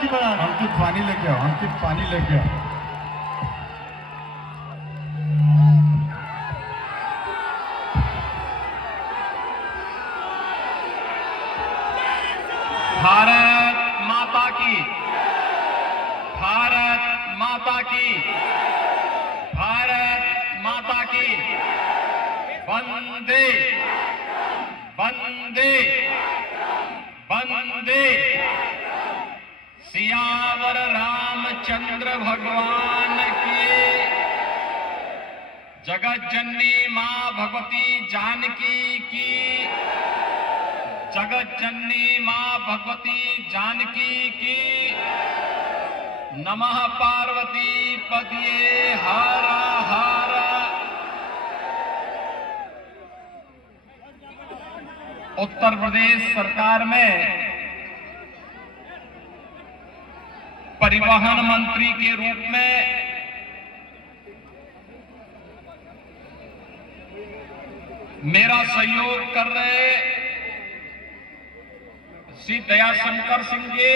की बात। अंकित पानी लेके आओ, अंकित पानी लेके आओ। भारत माता की, भारत माता की, भारत माता की। वंदे वंदे वंदे। सियावर रामचंद्र भगवान की। जगत जननी मां भगवती जानकी की। जगत जननी मां भगवती जानकी की। नमः पार्वती पतिये हर हर। उत्तर प्रदेश सरकार में परिवहन मंत्री के रूप में मेरा सहयोग कर रहे श्री दयाशंकर सिंह जी,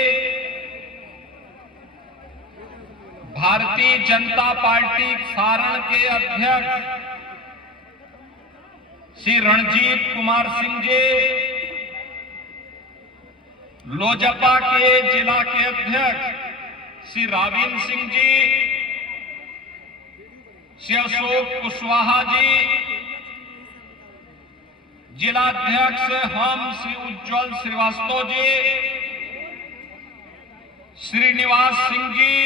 भारतीय जनता पार्टी सारण के अध्यक्ष श्री रणजीत कुमार सिंह जी, लोजपा के जिला के अध्यक्ष श्री रावीन सिंह जी, श्री अशोक कुशवाहा जी, जिलाध्यक्ष हम श्री उज्जवल श्रीवास्तव जी, श्रीनिवास सिंह जी,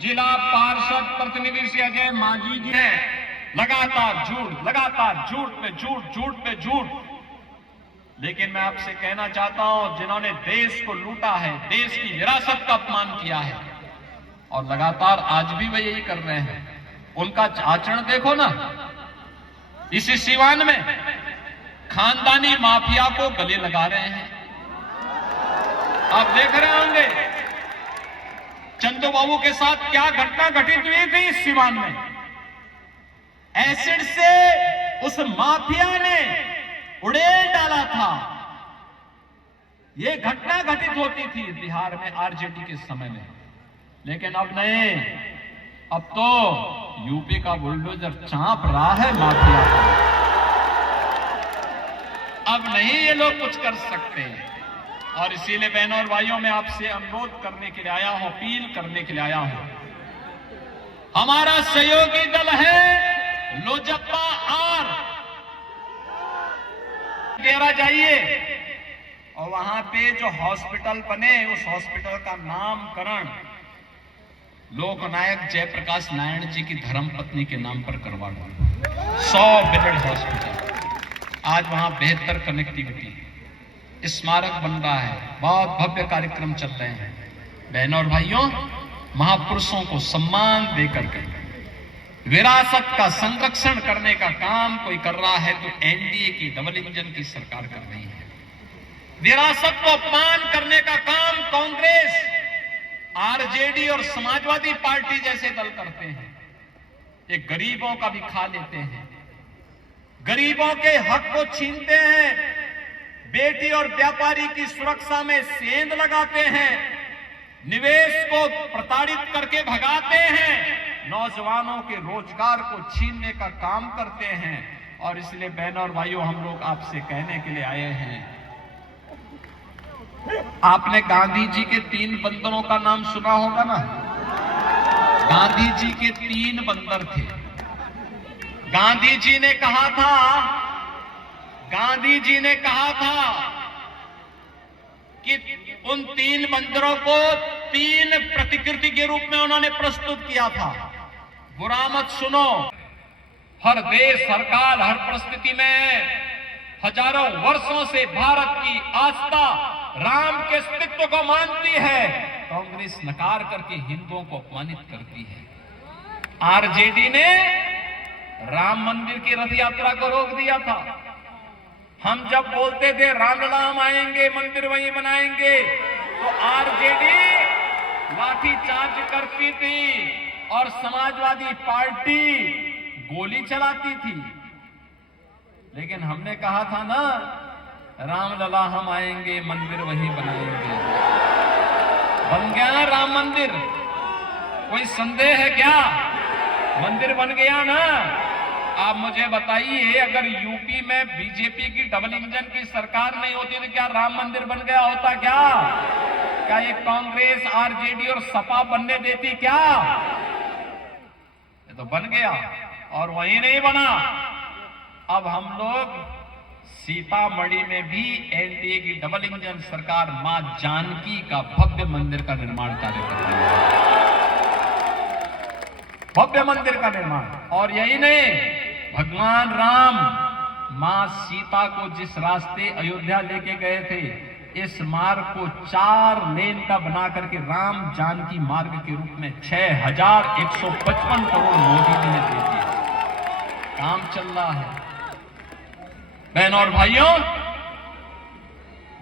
जिला पार्षद प्रतिनिधि श्री अजय मांझी जी हैं। लगातार झूठ पे झूठ, झूठ पे झूठ। लेकिन मैं आपसे कहना चाहता हूं, जिन्होंने देश को लूटा है, देश की विरासत का अपमान किया है और लगातार आज भी वे यही कर रहे हैं, उनका आचरण देखो ना। इसी सीवान में खानदानी माफिया को गले लगा रहे हैं। आप देख रहे होंगे चंदू बाबू के साथ क्या घटना घटित हुई थी इस सीवान में। एसिड से उस माफिया ने उड़ेल डाला था। यह घटना घटित होती थी बिहार में आरजेडी के समय में। लेकिन अब नहीं, अब तो यूपी का बुलडोजर चांप रहा है माफिया को। अब नहीं ये लोग कुछ कर सकते। और इसीलिए बहनों और भाइयों, मैं आपसे अनुरोध करने के लिए आया हूं, अपील करने के लिए आया हूं। हमारा सहयोगी दल है लोजपा आर। डेरा जाइए और वहां पे जो हॉस्पिटल बने, उस हॉस्पिटल का नामकरण लोकनायक जयप्रकाश नारायण जी की धर्मपत्नी के नाम पर करवा दो। 100 बेडेड हॉस्पिटल। आज वहां बेहतर कनेक्टिविटी, स्मारक बन रहा है, बहुत भव्य कार्यक्रम चल रहे हैं। बहनों और भाइयों, महापुरुषों को सम्मान देकर के विरासत का संरक्षण करने का काम कोई कर रहा है तो एनडीए की डबल इंजन की सरकार कर रही है। विरासत को अपमान करने का काम कांग्रेस, आरजेडी और समाजवादी पार्टी जैसे दल करते हैं। ये गरीबों का भी खा लेते हैं, गरीबों के हक को छीनते हैं, बेटी और व्यापारी की सुरक्षा में सेंध लगाते हैं, निवेश को प्रताड़ित करके भगाते हैं, नौजवानों के रोजगार को छीनने का काम करते हैं। और इसलिए बहनों और भाइयों, हम लोग आपसे कहने के लिए आए हैं। आपने गांधी जी के 3 बंदरों का नाम सुना होगा ना। गांधी जी के 3 बंदर थे। गांधी जी ने कहा था कि उन 3 बंदरों को 3 प्रतिकृति के रूप में उन्होंने प्रस्तुत किया था। बुरा मत सुनो, हर देश, हर काल, हर परिस्थिति में हजारों वर्षों से भारत की आस्था राम के अस्तित्व को मानती है। कांग्रेस नकार करके हिंदुओं को अपमानित करती है। आरजेडी ने राम मंदिर की रथ यात्रा को रोक दिया था। हम जब बोलते थे रामलला हम आएंगे, मंदिर वहीं बनाएंगे, तो आरजेडी लाठी चार्ज करती थी और समाजवादी पार्टी गोली चलाती थी। लेकिन हमने कहा था ना, रामलला हम आएंगे, मंदिर वहीं बनाएंगे। ना राम मंदिर? कोई संदेह है क्या? मंदिर बन गया ना। आप मुझे बताइए, अगर यूपी में बीजेपी की डबल इंजन की सरकार नहीं होती तो क्या राम मंदिर बन गया होता? क्या ये कांग्रेस, आरजेडी और सपा बनने देती क्या? ये तो बन गया। और वही नहीं बना, अब हम लोग सीतामढ़ी में भी एनडीए की डबल इंजन सरकार मां जानकी का भव्य मंदिर का निर्माण कार्य कर रही है। भव्य मंदिर का निर्माण। और यही नहीं, भगवान राम मां सीता को जिस रास्ते अयोध्या लेके गए थे, इस मार्ग को 4 लेन का बना करके राम जानकी मार्ग के रूप में 6155 करोड़ मोदी जी ने दे दिए। काम चल रहा है। बहनों और भाइयों,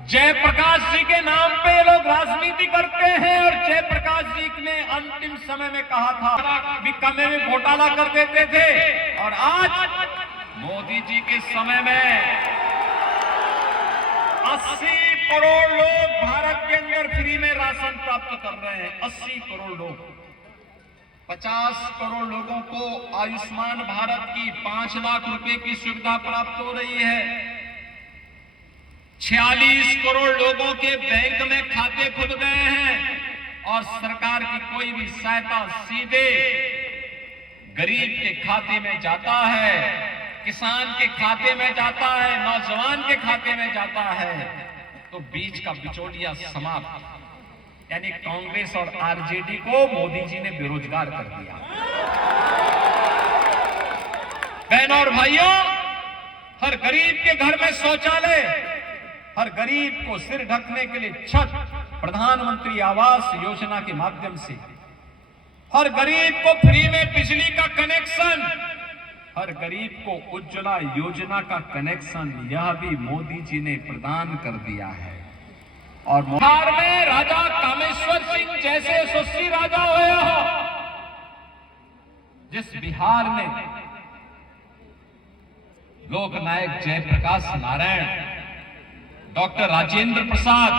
जयप्रकाश जी के नाम पे लोग राजनीति करते हैं, और जयप्रकाश जी ने अंतिम समय में कहा था बीकानेर में घोटाला कर देते थे, और आज मोदी जी के समय में 80 करोड़ लोग भारत के अंदर फ्री में राशन प्राप्त कर रहे हैं। 80 करोड़ लोग। 50 करोड़ लोगों को आयुष्मान भारत की 5 लाख रुपए की सुविधा प्राप्त हो रही है। 46 करोड़ लोगों के बैंक में खाते खुल गए हैं, और सरकार की कोई भी सहायता सीधे गरीब के खाते में जाता है, किसान के खाते में जाता है, नौजवान के खाते में जाता है। तो बीच का बिचौलिया समाप्त। यानी कांग्रेस और आरजेडी को मोदी जी ने बेरोजगार कर दिया। बहनों और भाइयों, हर गरीब के घर में शौचालय, हर गरीब को सिर ढकने के लिए छत, प्रधानमंत्री आवास योजना के माध्यम से हर गरीब को फ्री में बिजली का कनेक्शन, हर गरीब को उज्ज्वला योजना का कनेक्शन, यह भी मोदी जी ने प्रदान कर दिया है। और बिहार में राजा कामेश्वर सिंह जैसे यशस्वी राजा हुए हो, जिस बिहार में लोकनायक जयप्रकाश नारायण, डॉक्टर राजेंद्र प्रसाद,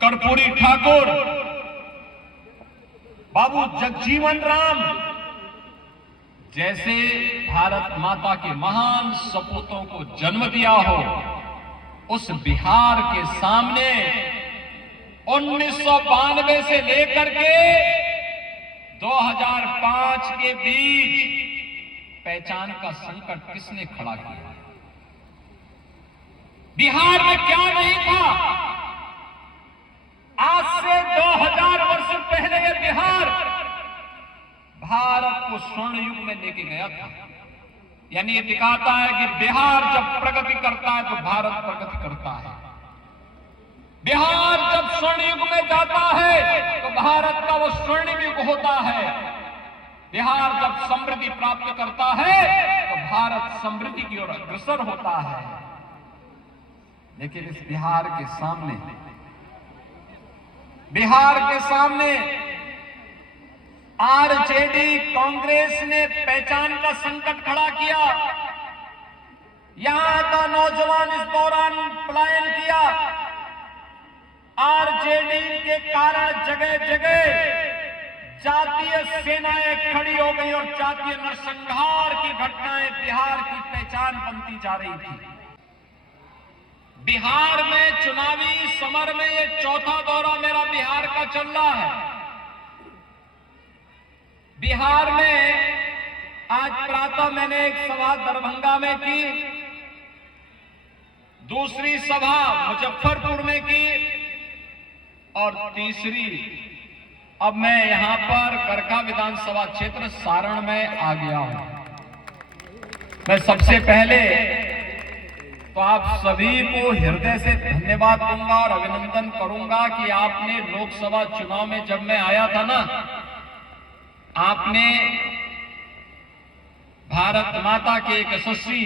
कर्पूरी ठाकुर, बाबू जगजीवन राम जैसे भारत माता के महान सपूतों को जन्म दिया हो, उस बिहार के सामने 1992 से लेकर के 2005 के बीच पहचान का संकट किसने खड़ा किया? बिहार में क्या नहीं था? आज से 2000 वर्ष पहले यह बिहार भारत को स्वर्ण युग में लेके गया था। यानी ये दिखाता है कि बिहार जब प्रगति करता है तो भारत प्रगति करता है। बिहार जब स्वर्ण युग में जाता है तो भारत का वो स्वर्णिम युग होता है। बिहार जब समृद्धि प्राप्त करता है तो भारत समृद्धि की ओर अग्रसर होता है। लेकिन इस बिहार के सामने आरजेडी कांग्रेस ने पहचान का संकट खड़ा किया। यहां का नौजवान इस दौरान पलायन किया। आरजेडी के कारण जगह जगह जातीय सेनाएं खड़ी हो गई और जातीय नरसंहार की घटनाएं बिहार की पहचान बनती जा रही थी। बिहार में चुनावी समर में ये चौथा दौरा मेरा बिहार का चल रहा है। बिहार में आज प्रातः मैंने एक सभा दरभंगा में की, दूसरी सभा मुजफ्फरपुर में की, और तीसरी अब मैं यहां पर करका विधानसभा क्षेत्र सारण में आ गया हूं। मैं सबसे पहले तो आप सभी को हृदय से धन्यवाद दूंगा और अभिनंदन करूंगा कि आपने लोकसभा चुनाव में जब मैं आया था ना, आपने भारत माता के एक यशस्वी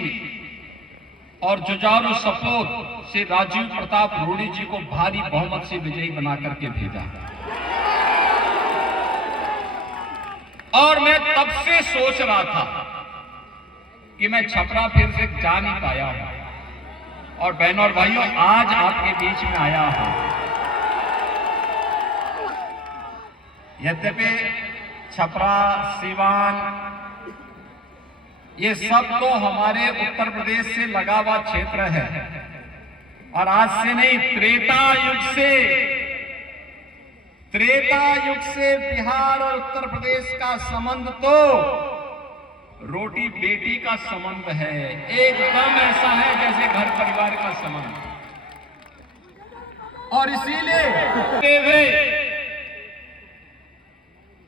और जुझारू सपूत से राजीव प्रताप रूडी जी को भारी बहुमत से विजयी बना करके भेजा। और मैं तब से सोच रहा था कि मैं छपरा फिर से जा नहीं पाया हूं, और बहनों और भाइयों आज आपके बीच में आया हूं। यद्यपि छपरा, सीवान, ये सब तो हमारे उत्तर प्रदेश से लगा हुआ क्षेत्र है और आज से नहीं, त्रेता युग से बिहार और उत्तर प्रदेश का संबंध तो रोटी बेटी का संबंध है, एकदम ऐसा है जैसे घर परिवार का संबंध। और इसीलिए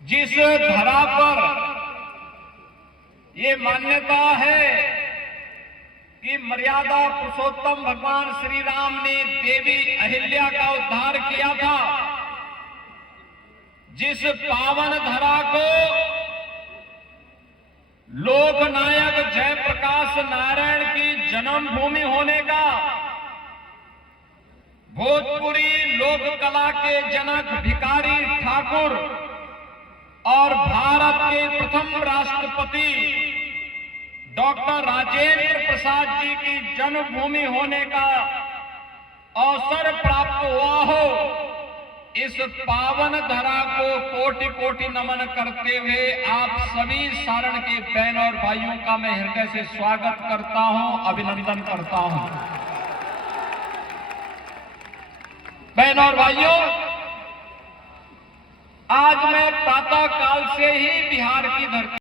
जिस धरा पर ये मान्यता है कि मर्यादा पुरुषोत्तम भगवान श्री राम ने देवी अहिल्या का उद्धार किया था, जिस पावन धरा को लोकनायक जयप्रकाश नारायण की जन्मभूमि होने का, भोजपुरी लोक कला के जनक भिखारी ठाकुर और भारत के प्रथम राष्ट्रपति डॉक्टर राजेंद्र प्रसाद जी की जन्मभूमि होने का अवसर प्राप्त हुआ हो, इस पावन धरा को कोटि कोटि नमन करते हुए आप सभी सारण के बहन और भाइयों का मैं हृदय से स्वागत करता हूं, अभिनंदन करता हूं। बहन और भाइयों, आज मैं प्रातः काल से ही बिहार की धरती